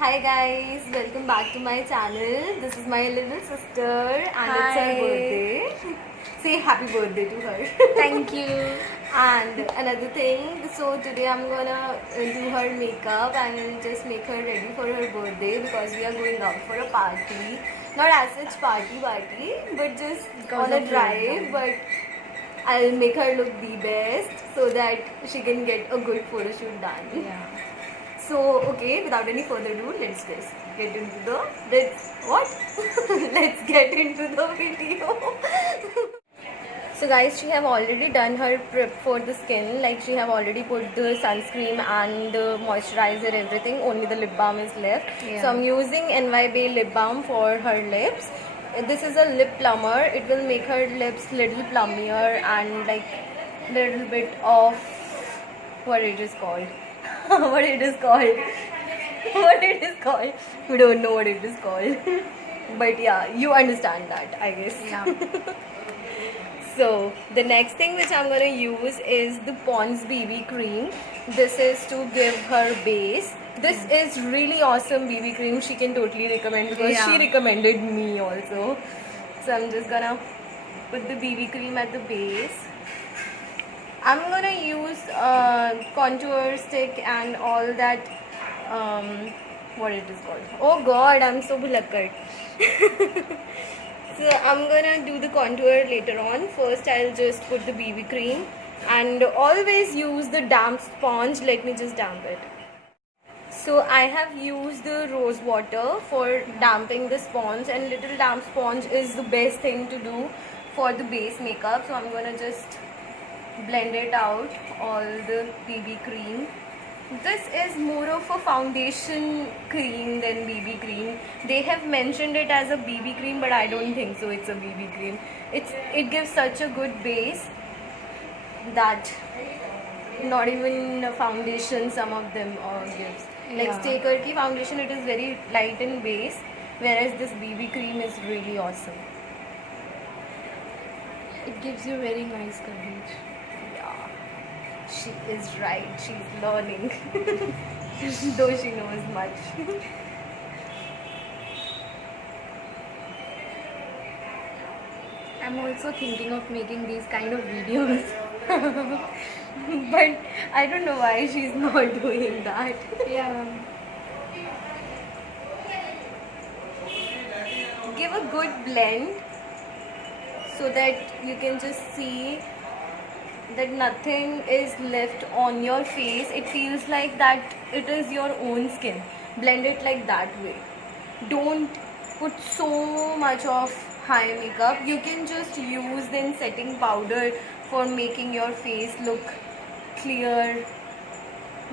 Hi guys, welcome back to my channel. This is my little sister and it's her Hi. birthday. Say happy birthday to her. Thank you. And another thing, so today I'm gonna do her makeup and just make her ready for her birthday because we are going out for a party. Not as such party, but just Because on a of drive. lockdown. But I'll make her look the best so that she can get a good photo shoot done. Yeah. So, okay, without any further ado, let's just get into the let's get into the video. So guys, she have already done her prep for the skin. Like she have already put the sunscreen and the moisturizer, everything. Only the lip balm is left. Yeah. So I'm using NY Bay lip balm for her lips. This is a lip plumper. It will make her lips little plumpier and like little bit of what it is called. What it is called. What it is called. We don't know what it is called. But yeah, you understand that, I guess. Yeah. So the next thing which I'm gonna use is the Pond's BB cream. This is to give her base. This is really awesome BB cream. She can totally recommend because Yeah. she recommended me also. So I'm just gonna put the BB cream at the base. I'm gonna use contour stick and all that. What it is called? Oh God, I'm so bhulakkad. So I'm gonna do the contour later on. First, I'll just put the BB cream and always use the damp sponge. Let me just damp it. So I have used the rose water for damping the sponge, and little damp sponge is the best thing to do for the base makeup. So I'm gonna just blend it out, all the BB cream. This is more of a foundation cream than BB cream. They have mentioned it as a BB cream, but I don't think so. It's a BB cream. It gives such a good base that not even a foundation some of them gives. Like Yeah. Stay Curky foundation, it is very light in base, whereas this BB cream is really awesome. It gives you very nice coverage. Yeah, she is right. She's learning, though she knows much. I'm also thinking of making these kind of videos. But I don't know why she's not doing that. Yeah. Give a good blend so that you can just see that nothing is left on your face. It feels like that it is your own skin. Blend it like that way. Don't put so much of high makeup. You can just use then setting powder for making your face look clear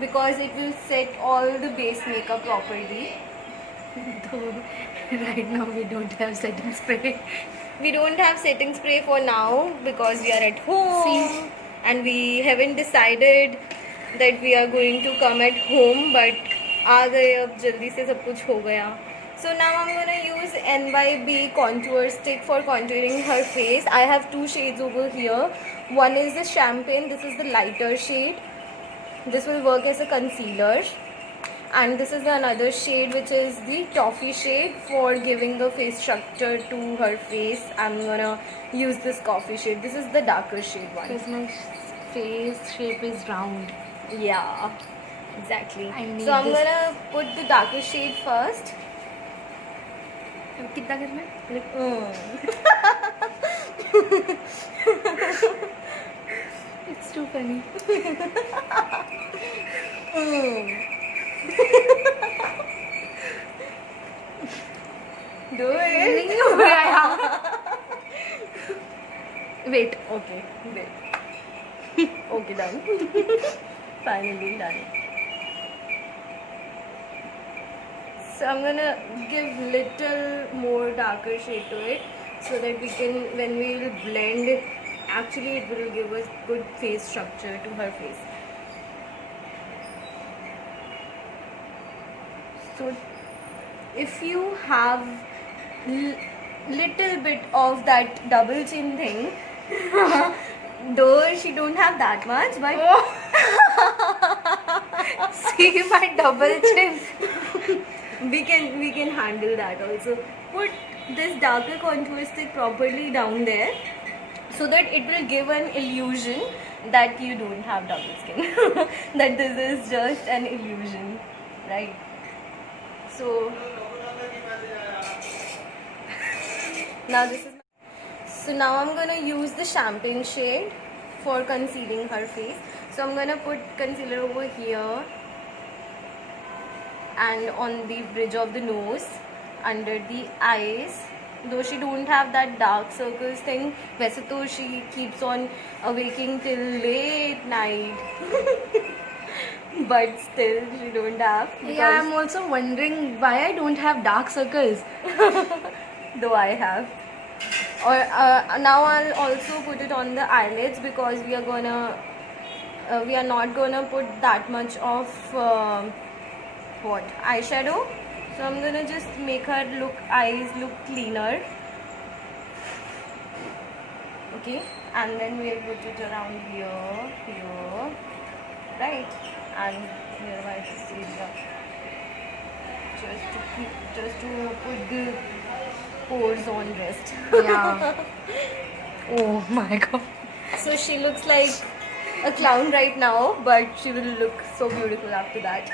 because it will set all the base makeup properly. Though right now we don't have setting spray. We don't have setting spray for now because we are at home. See? And we haven't decided that we are going to come at home, but आ गए अब जल्दी से सब कुछ हो गया. So now I'm gonna use NYB contour stick for contouring her face. I have two shades over here. One is the champagne. This is the lighter shade. This will work as a concealer. And this is another shade which is the toffee shade for giving the face structure to her face. I'm gonna use this coffee shade. This is the darker shade one. Because my face shape is round. Yeah, exactly. I need So I'm this. gonna put the darker shade first. अब कितना करना है? It's too funny. Do it. नहीं हो रहा यार. Wait. Okay, wait. Okay, done. Finally done. So I'm gonna give little more darker shade to it so that we can, when we will blend, actually it will give us good face structure to her face. So if you have little bit of that double chin thing, though she don't have that much, but See my double chin. we can handle that also. Put this darker contour stick properly down there so that it will give an illusion that you don't have double skin. That this is just an illusion, right? So now this is. So now I'm gonna use the champagne shade for concealing her face. So I'm gonna put concealer over here and on the bridge of the nose, under the eyes. Though she don't have that dark circles thing, वैसे तो she keeps on awaking till late night. But still she don't have. Yeah, I'm also wondering why I don't have dark circles. Though I have. Or now I'll also put it on the eyelids because we are not gonna put that much of eyeshadow. So I'm gonna just make her eyes look cleaner. Okay, and then we'll put it around here, right, and here by this area, just to put the pores on wrist. Yeah. Oh my god. So she looks like a clown right now, but she will look so beautiful after that.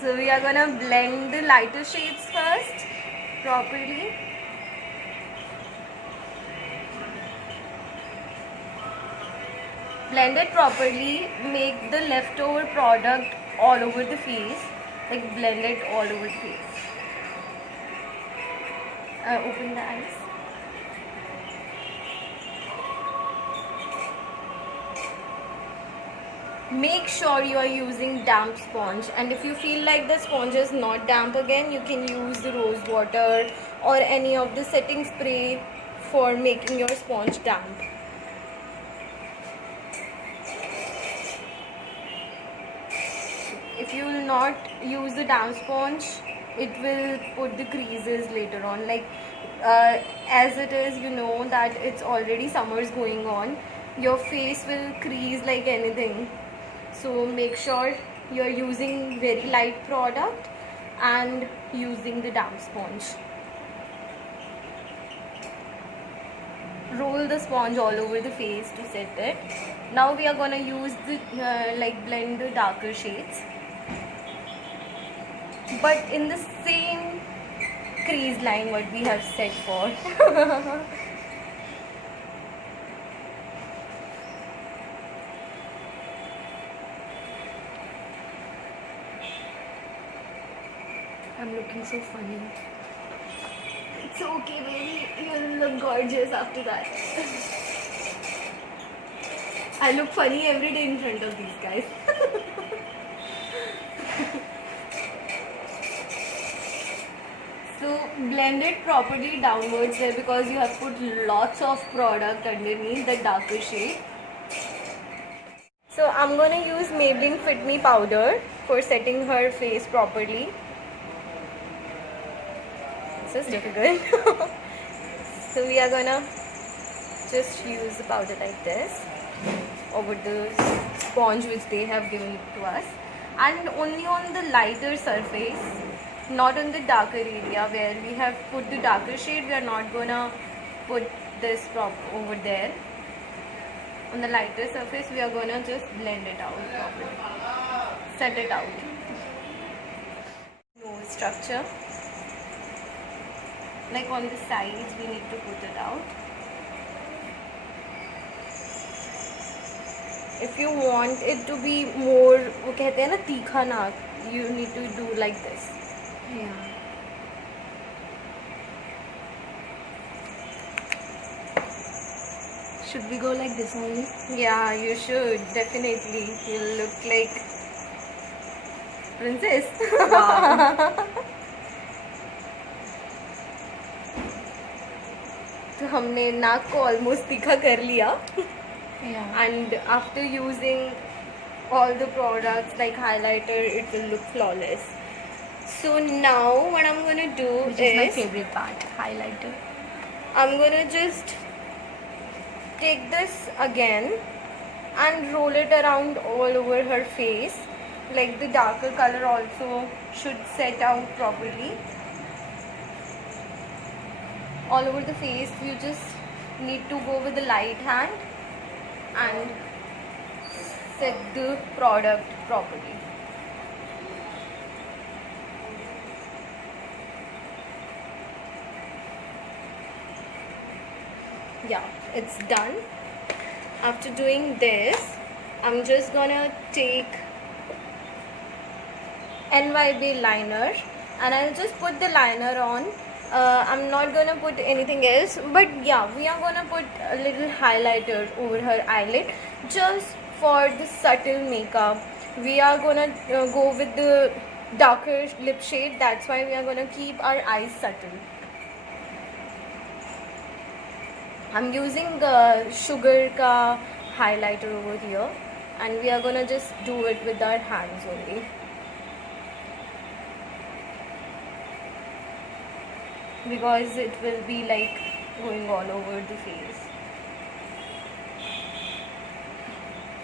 So we are gonna blend the lighter shades first properly. Blend it properly, make the leftover product all over the face, like blend it all over the face. Open the eyes. Make sure you are using damp sponge, and if you feel like the sponge is not damp again, you can use the rose water or any of the setting spray for making your sponge damp. If you will not use the damp sponge, it will put the creases later on. Like as it is, you know that it's already summers going on, your face will crease like anything. So make sure you're using very light product and using the damp sponge. Roll the sponge all over the face to set it. Now we are gonna use the blend the darker shades, but in the same crease line what we have set for. I'm looking so funny. It's okay, baby. You'll look gorgeous after that. I look funny every day in front of these guys. So blend it properly downwards there because you have put lots of product underneath the darker shade. So I'm gonna use Maybelline Fit Me powder for setting her face properly. This is difficult. So we are gonna just use the powder like this over the sponge which they have given to us, and only on the lighter surface, not on the darker area where we have put the darker shade. We are not gonna put this over there. On the lighter surface we are gonna just blend it out properly, set it out. Nose structure, like on the sides we need to put it out. If you want it to be more, वो कहते हैं ना तीखा नाक, you need to do like this. Yeah. Should we go like this only? Yeah, you should definitely. You'll look like princess. Wow. तो हमने नाक को ऑलमोस्ट तीखा कर लिया. Yeah. And after using all the products like highlighter, it will look flawless. So now what I'm gonna do Which is my favorite part, highlighter. I'm gonna just take this again and roll it around all over her face, like the darker color also should set out properly. All over the face, you just need to go with the light hand and set the product properly. Yeah, it's done. After doing this, I'm just gonna take NYB liner and I'll just put the liner on. I'm not gonna put anything else, but yeah, we are gonna put a little highlighter over her eyelid just for the subtle makeup. We are gonna go with the darker lip shade, that's why we are gonna keep our eyes subtle. I'm using Sugar Ka highlighter over here, and we are gonna just do it with our hands only. Because it will be like going all over the face.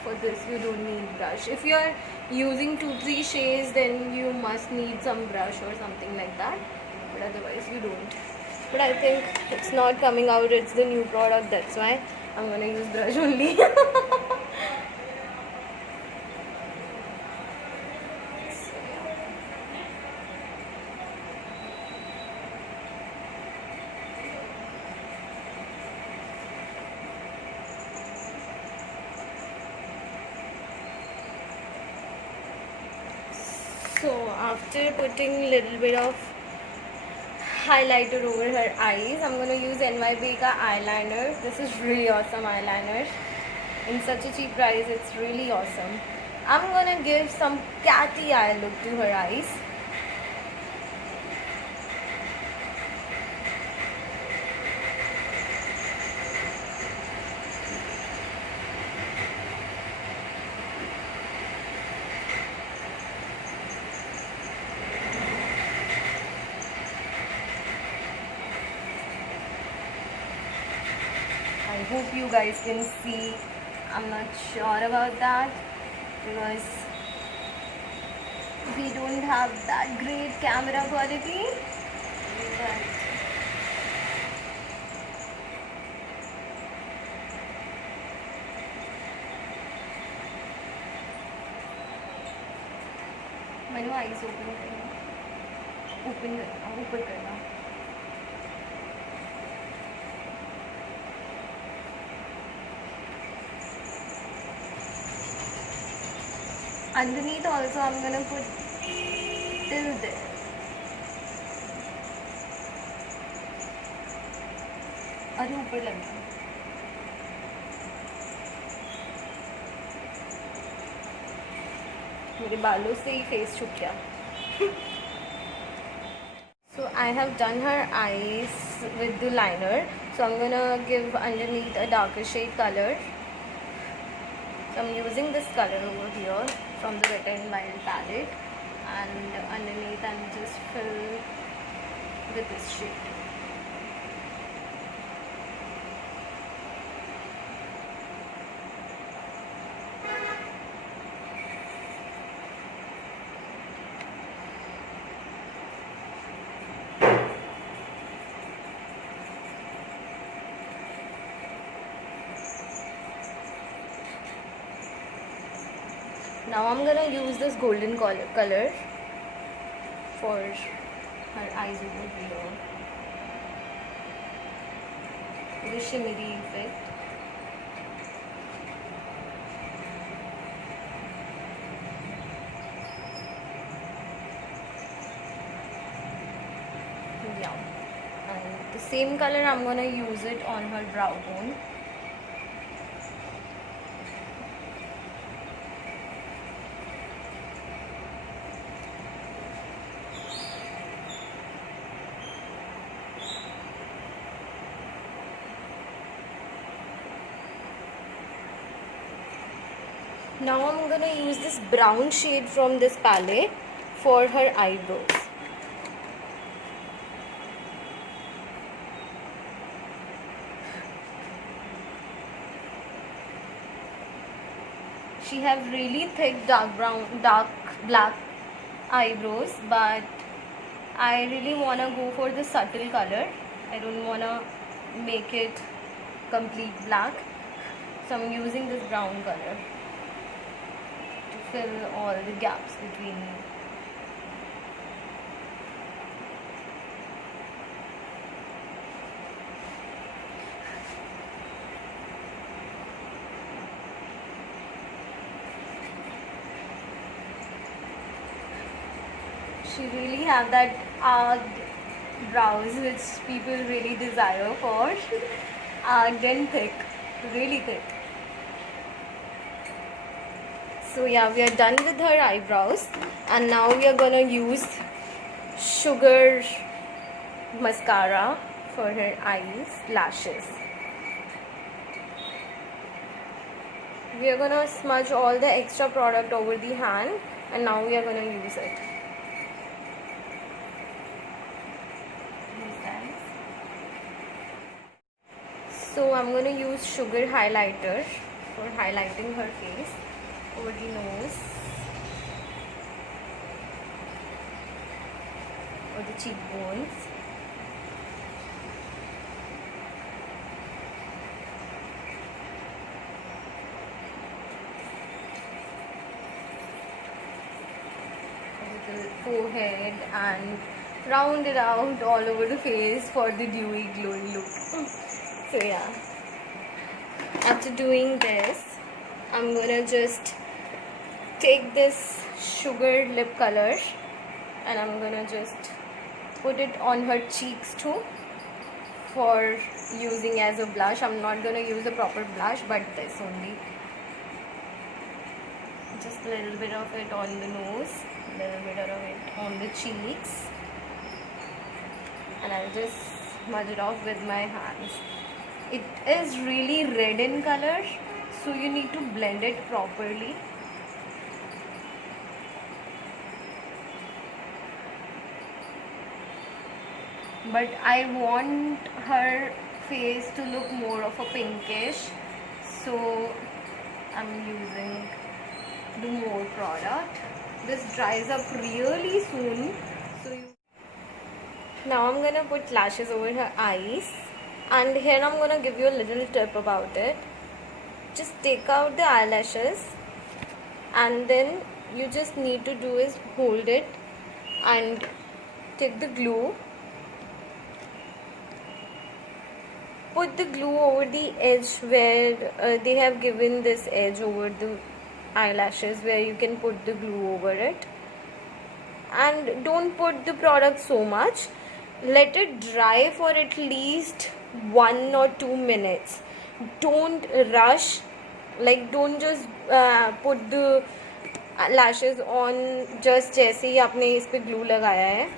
For this you don't need brush. If you are using 2-3 shades, then you must need some brush or something like that, but otherwise you don't. But I think it's not coming out, it's the new product, that's why I'm gonna use brush only. So after putting little bit of highlighter over her eyes, I'm gonna use NYB ka eyeliner. This is really awesome eyeliner. In such a cheap price, it's really awesome. I'm gonna give some catty eye look to her eyes. I hope you guys can see. I'm not sure about that because we don't have that great camera quality. But मैंने eyes open करना, ऊपर करना. Underneath also I'm gonna put till there. अरे ऊपर लग गया. मेरे बालों से ही फेस छुप गया. So I have done her eyes with the liner. So I'm gonna give underneath a darker shade color. So I'm using this color over here from the Wet n Wild palette, and underneath I'm just fill with this shade. Now I'm gonna use this golden color for her eyes over here. The shimmery effect. Yeah. And the same color I'm gonna use it on her brow bone. Now I'm gonna use this brown shade from this palette for her eyebrows. She have really thick dark black eyebrows, but I really wanna go for the subtle color. I don't wanna make it complete black, so I'm using this brown color to fill all the gaps between. She really have that arched brows which people really desire for. Arched and thick, really thick. So yeah, we are done with her eyebrows, and now we are gonna use sugar mascara for her eyes, lashes. We are gonna smudge all the extra product over the hand, and now we are gonna use it. So I'm going to use sugar highlighter for highlighting her face over the nose or the cheekbones. Over the forehead, and round it out all over the face for the dewy glowing look. So yeah, after doing this, I'm gonna just take this sugar lip color and I'm gonna just put it on her cheeks too for using as a blush. I'm not gonna use a proper blush, but this only. Just a little bit of it on the nose, a little bit of it on the cheeks, and I'll just smudge it off with my hands. It is really red in color, so you need to blend it properly. But I want her face to look more of a pinkish, so I'm using the more product. This dries up really soon, so now I'm gonna put lashes over her eyes. And here I'm gonna give you a little tip about it. Just take out the eyelashes, and then you just need to do is hold it and take the glue, put the glue over the edge where they have given this edge over the eyelashes where you can put the glue over it, and don't put the product so much. Let it dry for at least 1 or 2 minutes. Don't rush, like don't just put the lashes on just जैसे ही आपने इस पे glue लगाया है.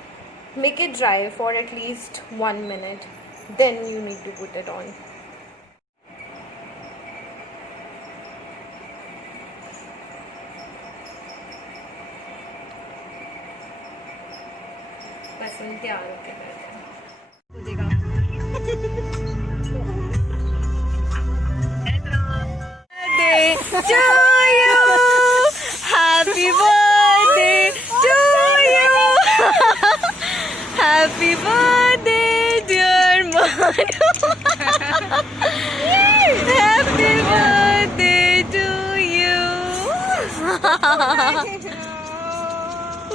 Make it dry for at least 1 minute, then you need to put it on. बस हम तैयार होके बैठे हैं. To you, happy birthday to you, happy birthday dear Manu, happy birthday to you.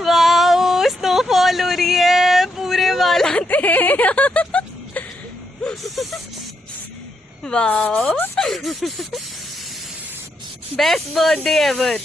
Wow, snowfall हो रही है, पूरे बाल आते हैं. Wow, best birthday ever.